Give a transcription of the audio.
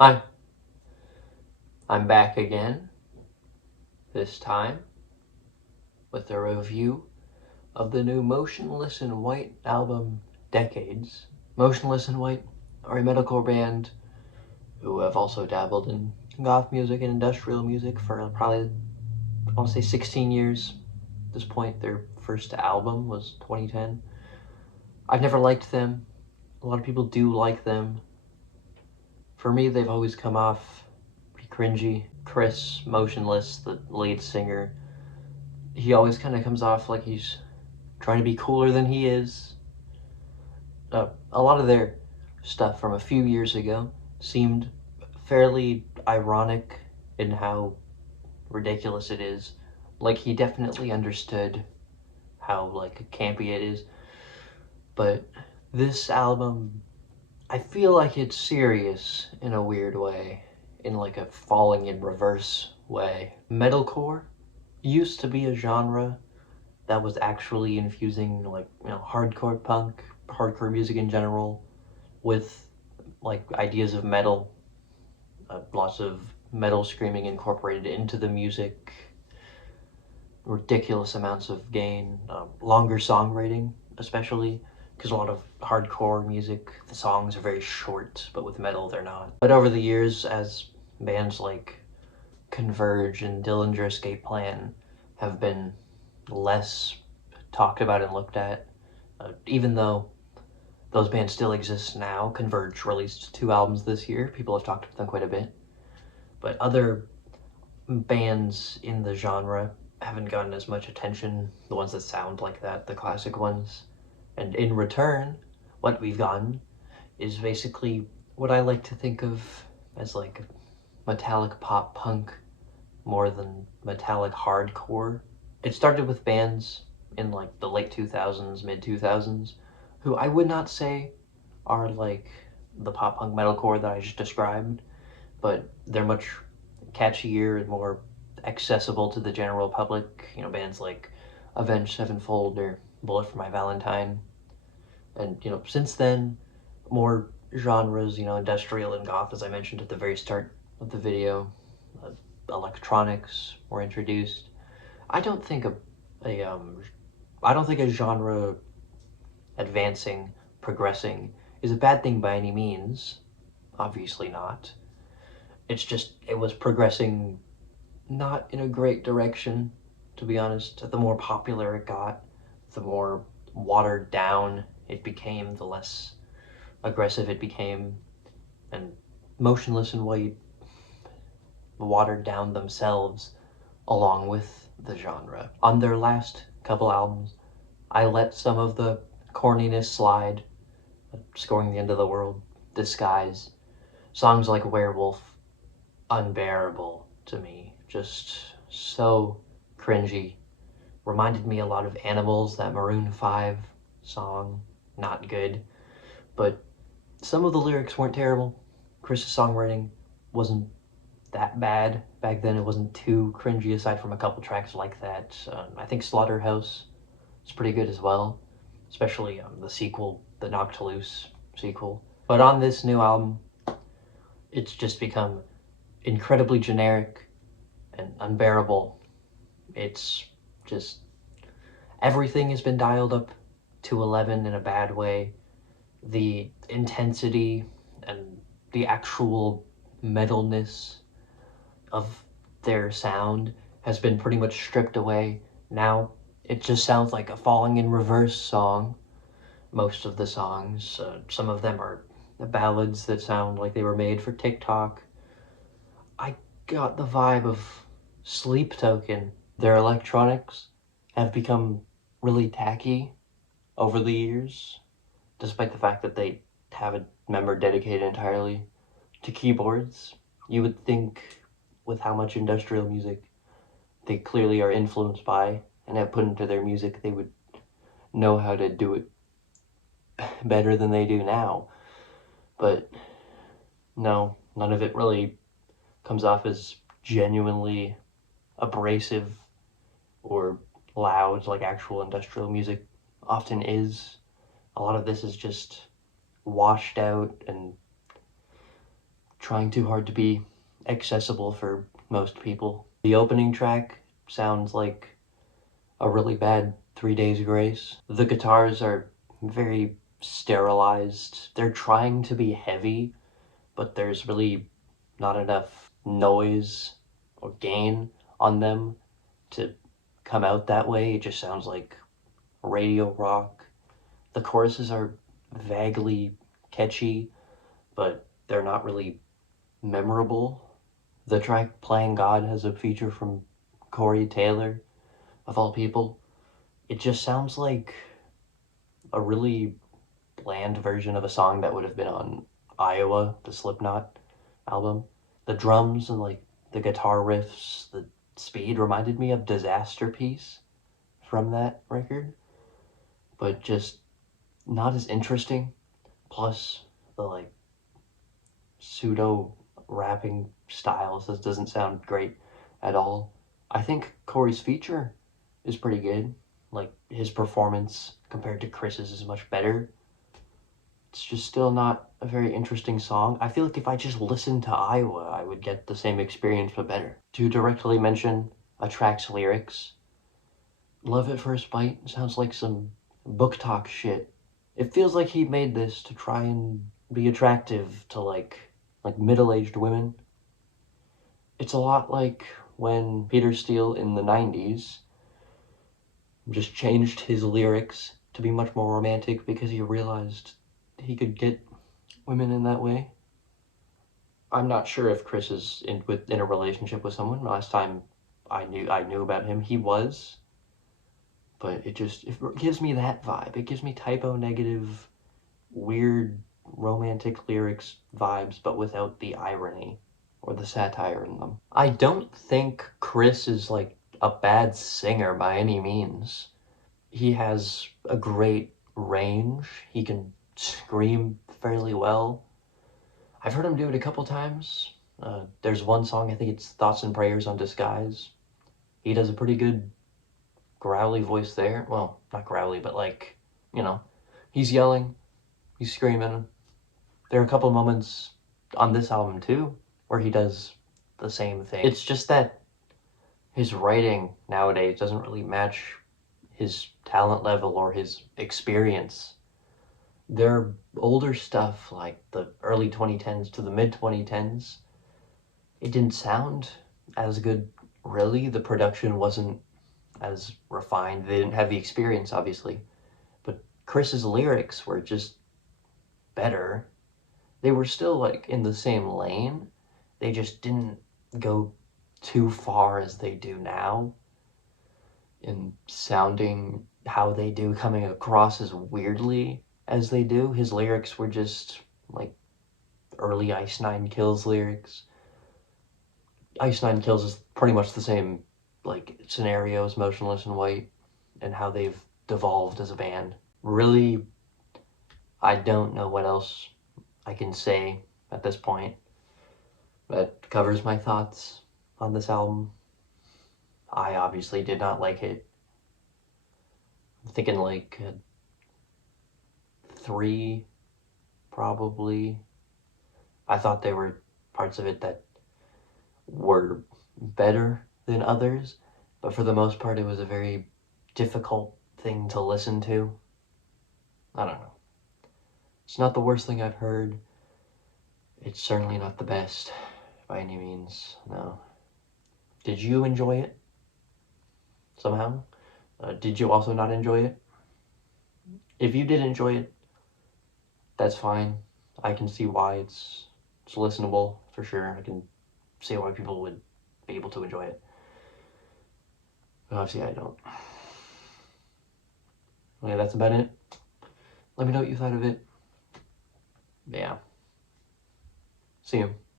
Hi, I'm back again, this time with a review of the new Motionless in White album, Decades. Motionless in White are a metalcore band who have also dabbled in goth music and industrial music for probably, I want to say 16 years. At this point, their first album was 2010. I've never liked them. A lot of people do like them. For me, they've always come off pretty cringy. Chris, Motionless, the lead singer, he always kind of comes off like he's trying to be cooler than he is. A lot of their stuff from a few years ago seemed fairly ironic in how ridiculous it is. Like, he definitely understood how, like, campy it is. But this album, I feel like it's serious in a weird way, in like a falling in reverse way. Metalcore used to be a genre that was actually infusing, like, hardcore punk, hardcore music in general, with like ideas of metal, lots of metal screaming incorporated into the music, ridiculous amounts of gain, longer songwriting, especially because a lot of hardcore music, the songs are very short, but with metal they're not. But over the years, as bands like Converge and Dillinger Escape Plan have been less talked about and looked at, even though those bands still exist now. Converge released 2 albums this year. People have talked about them quite a bit. But other bands in the genre haven't gotten as much attention, the ones that sound like that, the classic ones. And in return, what we've gotten is basically what I like to think of as like metallic pop punk more than metallic hardcore. It started with bands in like the late 2000s, mid 2000s, who I would not say are like the pop punk metalcore that I just described, but they're much catchier and more accessible to the general public. Bands like Avenged Sevenfold or Bullet for My Valentine. And, since then, more genres, industrial and goth, as I mentioned at the very start of the video, uh, electronics were introduced. I don't think a I don't think a genre advancing, progressing is a bad thing by any means. Obviously not. It's just it was progressing not in a great direction, to be honest. The more popular it got, the more watered down it became, the less aggressive it became, and Motionless in White watered down themselves along with the genre. On their last couple albums, I let some of the corniness slide, Scoring the End of the World, Disguise, songs like Werewolf, unbearable to me, just so cringy. Reminded me a lot of Animals, that Maroon 5 song, not good, but some of the lyrics weren't terrible. Chris's songwriting wasn't that bad. Back then it wasn't too cringy aside from a couple tracks like that. I think Slaughterhouse is pretty good as well, especially the sequel, the Knocked Loose sequel. But on this new album, it's just become incredibly generic and unbearable. It's just everything has been dialed up to 11 in a bad way. The intensity and the actual metalness of their sound has been pretty much stripped away. Now it just sounds like a Falling in Reverse song. Most of the songs, some of them are ballads that sound like they were made for TikTok. I got the vibe of Sleep Token. Their electronics have become really tacky over the years, despite the fact that they have a member dedicated entirely to keyboards. You would think, with how much industrial music they clearly are influenced by and have put into their music, they would know how to do it better than they do now. But no, none of it really comes off as genuinely abrasive or loud like actual industrial music often is. A lot of this is just washed out and trying too hard to be accessible for most people. The opening track sounds like a really bad 3 Days Grace. The guitars are very sterilized. They're trying to be heavy, but there's really not enough noise or gain on them to come out that way. It just sounds like radio rock. The choruses are vaguely catchy, but they're not really memorable. The track Playing God has a feature from Corey Taylor, of all people. It just sounds like a really bland version of a song that would have been on Iowa, the Slipknot album. The drums and like the guitar riffs, the speed reminded me of Disaster Piece from that record, but just not as interesting. Plus, the like pseudo rapping styles, this doesn't sound great at all. I think Corey's feature is pretty good. Like, his performance compared to Chris's is much better. It's just still not a very interesting song. I feel like if I just listened to Iowa, I would get the same experience but better. To directly mention a track's lyrics, Love at First Bite sounds like some book talk shit. It feels like he made this to try and be attractive to like middle-aged women. It's a lot like when Peter Steele in the 90s just changed his lyrics to be much more romantic because he realized he could get women in that way. I'm not sure if Chris is in a relationship with someone. Last time I knew about him, he was, but it gives me that vibe. It gives me typo negative, weird romantic lyrics vibes, but without the irony or the satire in them. I don't think Chris is like a bad singer by any means. He has a great range. He can scream fairly well. I've heard him do it a couple times. There's one song, I think it's Thoughts and Prayers on Disguise. He does a pretty good growly voice there. Well, not growly, but like, you know, he's yelling, he's screaming. There are a couple moments on this album too where he does the same thing. It's just that his writing nowadays doesn't really match his talent level or his experience. Their older stuff, like the early 2010s to the mid 2010s, it didn't sound as good, really. The production wasn't as refined. They didn't have the experience, obviously. But Chris's lyrics were just better. They were still like in the same lane. They just didn't go too far as they do now in sounding how they do, coming across as weirdly as they do. His lyrics were just like early Ice Nine Kills lyrics. Ice Nine Kills is pretty much the same like scenario as Motionless and White and how they've devolved as a band. Really, I don't know what else I can say at this point that covers my thoughts on this album. I obviously did not like it. I'm thinking like 3, probably. I thought there were parts of it that were better than others, but for the most part it was a very difficult thing to listen to. I don't know. It's not the worst thing I've heard. It's certainly not the best by any means, no. Did you enjoy it somehow? Did you also not enjoy it? If you did enjoy it, that's fine. I can see why it's listenable for sure. I can see why people would be able to enjoy it. But obviously I don't. Okay, that's about it. Let me know what you thought of it. Yeah. See you.